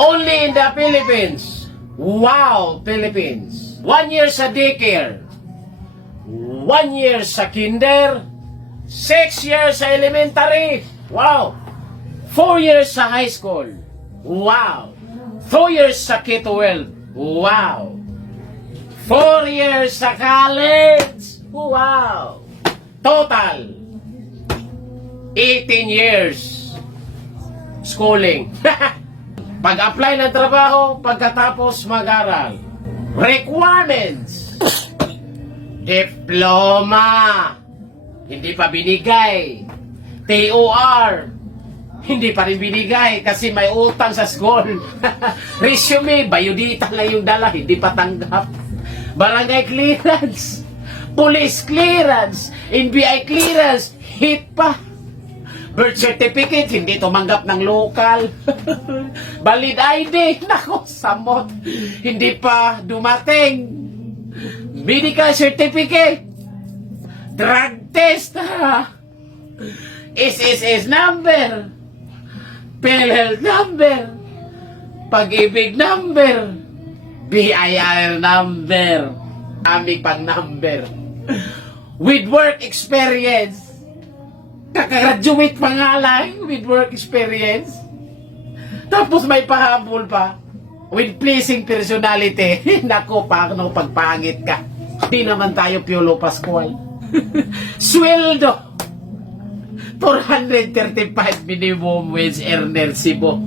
Only in the Philippines. Wow, Philippines. 1 year sa daycare. 1 year sa kinder. 6 years sa elementary. Wow. 4 years sa high school. Wow. 4 years sa K-12. Wow. 4 years sa college. Wow. Total 18 years schooling. Pag-apply ng trabaho, pagkatapos mag-aral. Requirements. Diploma. Hindi pa binigay. TOR. Hindi pa rin binigay kasi may utang sa school. Resume, biodata lang yung dala, hindi pa tanggap. Barangay clearance. Police clearance. NBI clearance. Hit pa. Birth certificate, hindi tumanggap ng local. Valid ID, nako, samot. Hindi pa dumating. Medical certificate. Drug test, ha. SSS number. PhilHealth number. Pag-ibig number. BIR number. Aming pang number. With work experience. Kakagraduate pa nga lang with work experience. Tapos may pahabol pa. With pleasing personality. Nako, paano pagpangit ka? Hindi naman tayo Piolo Pascual. Sweldo. 435 minimum wage earner Cebu.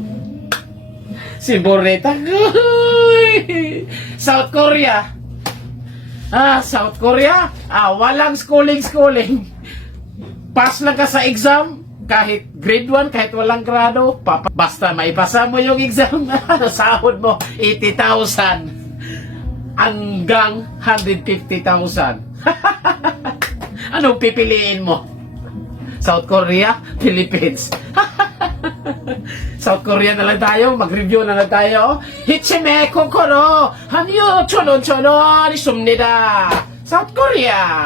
Cebu reta. South Korea. South Korea. Walang schooling. Pass lang ka sa exam, kahit grade 1, kahit walang grado, basta maipasa mo yung exam, sahod mo, 80,000 hanggang 150,000. Anong pipiliin mo? South Korea, Philippines. South Korea na lang tayo, mag-review na lang tayo. Hichime kokoro, hanyo chonon isumnida. South Korea.